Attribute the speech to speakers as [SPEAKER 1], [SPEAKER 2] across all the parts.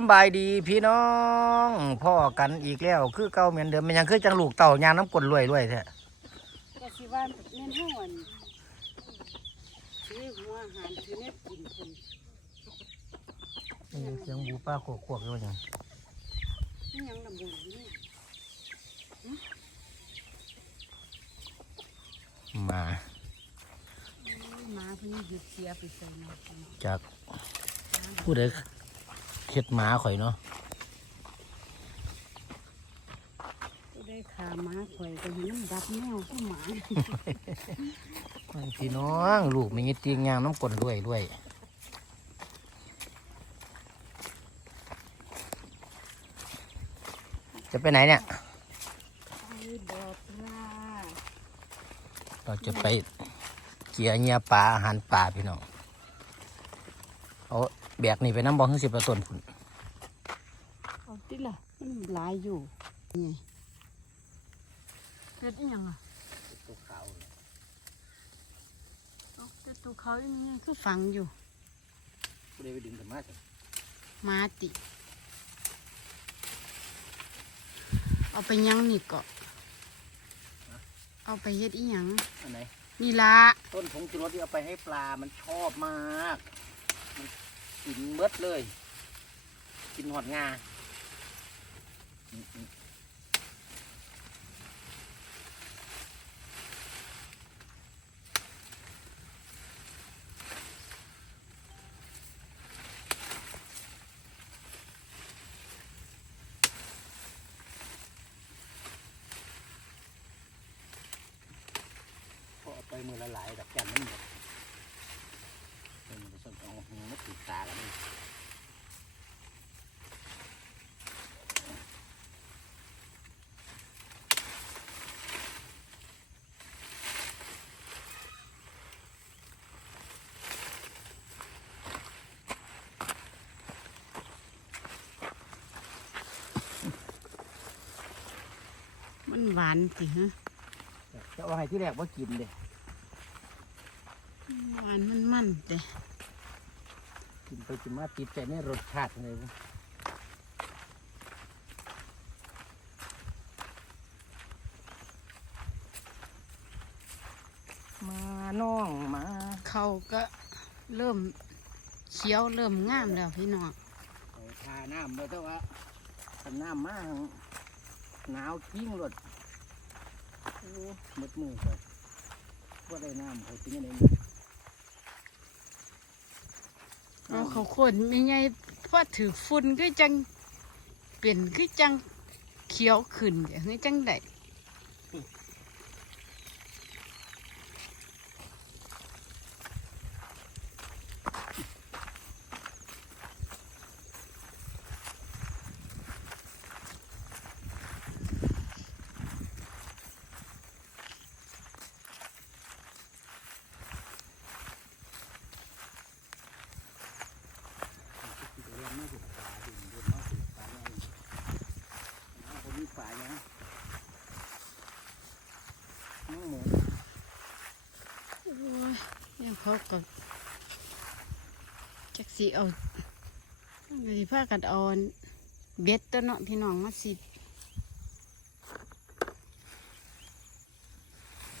[SPEAKER 1] สำบายดีพี่น้องพ่อกันอีกแล้วคือเก่าเหมือนเดิมมันยังคือจังลูกเต่ายางน้ำกลดรวยรวยแท้
[SPEAKER 2] กะสิว่าแม่นเฮาอันถือหัวอาหารถือเน็บกินคน
[SPEAKER 1] นี่เสียงบูป้าโขกขวกๆเลยว่าหยัง
[SPEAKER 2] นี่ยังลำบากนี่
[SPEAKER 1] มา
[SPEAKER 2] หมาเพิ่นหยุดเสียไปใส่เนาะ
[SPEAKER 1] จากผู้ใด เข็ดหมาข่อยเนาะ
[SPEAKER 2] ก็ได้ขาหมาข่อยก็เห็นมันดับแนวก็หมา
[SPEAKER 1] พี่น้องลูกมีเตียงยางน้ำกลดรวยรวยจะไปไหนเนี่ย
[SPEAKER 2] ไปบอกลา
[SPEAKER 1] เราจะไปเกียเงียปลาอาหารปลาพี่น้องเอา แบกนี่ไปน้ำบองขึ้นสิบประตนพุ่น
[SPEAKER 2] เอาติล่ะมันหลายอยู่นี่เฮ็ดอีหยังอะเอาแต่ตัวเขาอีนี่คือฝังอยู่
[SPEAKER 1] ผู้ใดไปดึงธรรมะ
[SPEAKER 2] หมาติ เอาไปยังนี่ก็เอาไปเฮ็ดอีหยัง
[SPEAKER 1] อันไหน
[SPEAKER 2] นี่ละ
[SPEAKER 1] ต้นผงชูรสที่เอาไปให้ปลามันชอบมากมัน กินเบิดเลย กินหอดงาอืมอืมพอเอาไปมือละหลายดอกจันไม่หมดเป็น มันจะส้นเอาหูมันติดตาแล้วนี่
[SPEAKER 2] มันหวานสิฮะ
[SPEAKER 1] จะเอาให้ที่แรกว่ากินเด้
[SPEAKER 2] หวานมันมันเด้
[SPEAKER 1] กินไปกินมาติดใจในรสชาติเลยว้ยมาน้องมา
[SPEAKER 2] เขาก็เริ่มเขียวเริ่มงามแล้วพี่น้อง
[SPEAKER 1] เอาทาน้ำไปแต่ว่าถ้าน้ำมากหนาวกิ้งรถโอ้หมดมือไปว่าได้น้ำเขากินยังไง
[SPEAKER 2] เอาเขาคนไม่ไงพอถือฝุ่นก็จังเปลี่ยนก็จังเขียวขึ้นอย่างนี้จังได
[SPEAKER 1] เรียนไม่ถึงปลาถึงเรียนไม่ถึงปลาไงเอาคนนี้ปลายังน้องหมู
[SPEAKER 2] โอ้ยยัง เขาก็จักสีเอาสิพากันเอาอันเบ็ดตัวเนาะพี่น้องมาสิ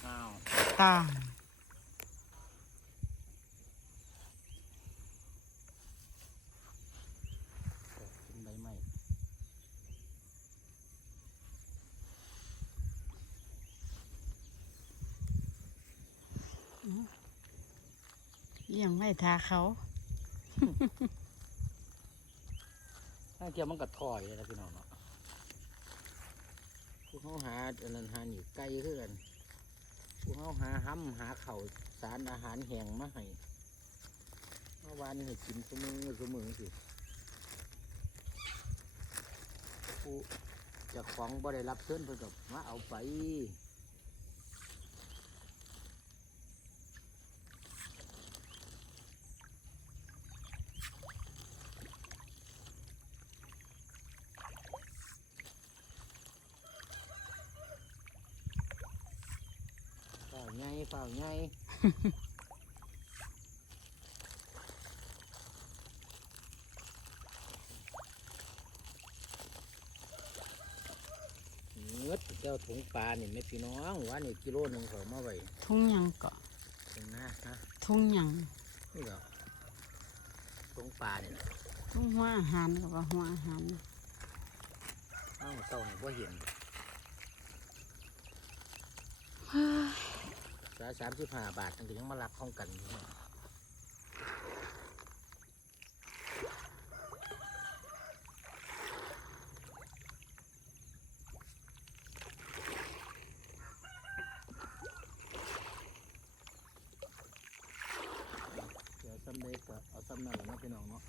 [SPEAKER 1] อ้าว
[SPEAKER 2] ตาม
[SPEAKER 1] กินใบไม้
[SPEAKER 2] เลี้ ยังไว้ทาเขา
[SPEAKER 1] ถ้าเกี่ยวมันก็ถอยเลยนะพี่น้องเนาะพวกเขาหาอันนั้นหาอยู่ไกลเพื่อนพวกเขาหาห้ำหาเข่าสารอาหารแห้งมาให้เมื่อวานนี้ให้กินสมือสมือสิผู้เจะของบ่ได้รับเชิญเพื่อนกับมาเอาไป ใงญ่เปล่าใหเนื้อเจ้าถุงปลานี่ไม่พี่น้องว่านี่กิโลนึงเขามาไว้
[SPEAKER 2] ทุ่งหยังเกาะ
[SPEAKER 1] ถุงหน้าฮะ
[SPEAKER 2] ทุ่งหยัง
[SPEAKER 1] นี่เหรอถุงปลาเนี่ย
[SPEAKER 2] ทุ่งหัวอาหารกับว่าหัวอาหาร
[SPEAKER 1] อ้าวเต่าเนี่ยว่า
[SPEAKER 2] เห็น
[SPEAKER 1] สาสามสิบห้าบาทตั้งแต่ยังมารักห้องกันอยู่เนี่ยเดี๋ยวซ้ำเด็กเอาซ้ำนั่นแหละนะพี่น้องเนาะ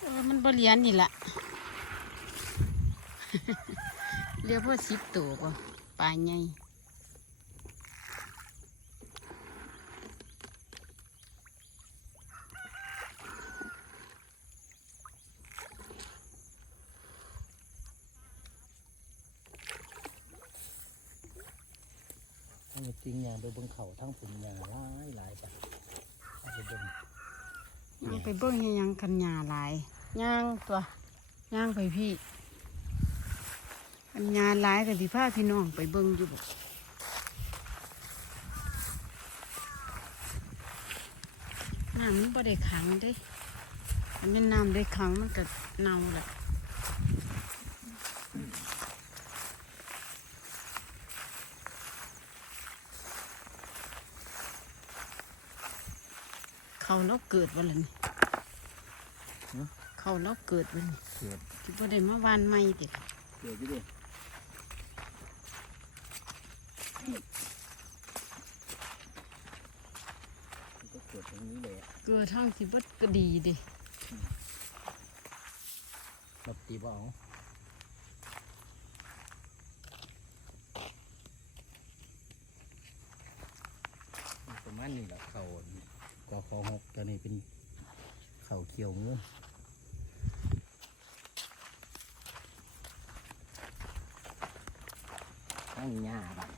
[SPEAKER 2] เออมันบเรียนนี่แหละเรียกว่าสิบตัวป่ะปลาใหญ่
[SPEAKER 1] ทั้งจริงอย่างไปเบิ่งเขาทั้งผุนยางหลายหลายไปเอาไปเบิ่ง
[SPEAKER 2] ยังไปเบิ้งให้ยังกันหยาหลายย่างตัวย่างไปพี่อันหยาหลายกับพี่พาพี่น้องไปเบิ้งอยู่บอกน้ำมันบ่ได้ขังเด้อันนี้น้ำได้ขังมันก็เน่าแหละ เขาแล้วเกิดวันละนี่เขาแล้วเกิดวันนี้
[SPEAKER 1] เกิด
[SPEAKER 2] ที่บ่ได้มาวานไม่ติ
[SPEAKER 1] เกิดอยู่ดิมันก็เกิดตรงนี้เลยอะ
[SPEAKER 2] เกิดทางสิบ่ก็ดีเดิ
[SPEAKER 1] แบบตีบเองประมาณนี้แหละเขา กอคอหกตัวนี้เป็นเขาเขียวงูนั่งหญ้าบัง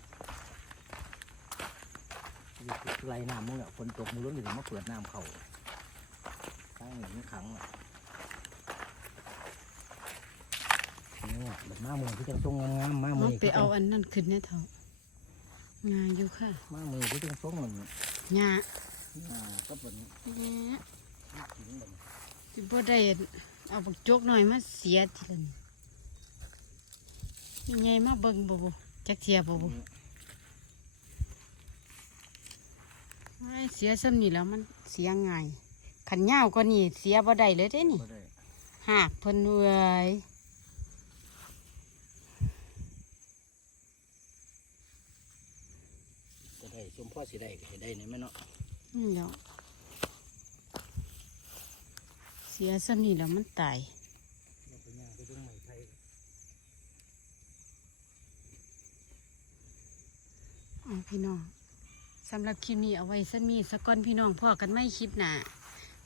[SPEAKER 1] ไรน้ำมึงอะฝนตกมือล้นหรือมาเปิดน้ำเขาตั้งหนึ่งขังอะนี่อะแบบมามือที่จะทรงงามๆมามื
[SPEAKER 2] เอา
[SPEAKER 1] อ
[SPEAKER 2] ไปเอาอันนั้นขึ้นเนี่ยเถอะงาอยู่ค่ะ
[SPEAKER 1] มามือที่จะทรงมัน
[SPEAKER 2] งา
[SPEAKER 1] อ่าก็เป็น
[SPEAKER 2] แหน่
[SPEAKER 1] หินแบบ
[SPEAKER 2] สิบ่ได้เอาบักจกหน่อยมาเสียทีละนี่ยังไงมาเบิ่งบ่บ่จักเทียบ่บ่ไอ้เสียซ้ำนี่แล้วมันเสียง่ายขันยาวกว่านี่เสียบ่ได้เลยเด้นี่
[SPEAKER 1] ก็ได้
[SPEAKER 2] หากเพิ่นเว้ย
[SPEAKER 1] ก็ได้ชมพ่อสิได้ก็ให้ได้นี่แม่เนาะ
[SPEAKER 2] นี่แล้วเสียซ้ำนี่แล้วมันตาย
[SPEAKER 1] เราไปย่างไปตรงไม้ไผ่
[SPEAKER 2] อ๋อพี่น้องสำหรับคลิปนี้เอาไว้สักมีสักก้อนพี่น้องพ่อกันไม่คลิปหนา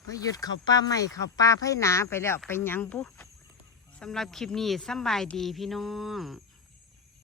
[SPEAKER 2] เพราะหยุดเขาป้าไม่เขาป้าไผ่หนาไปแล้วไปยังปุ๊สำหรับคลิปนี้สบายดีพี่น้อง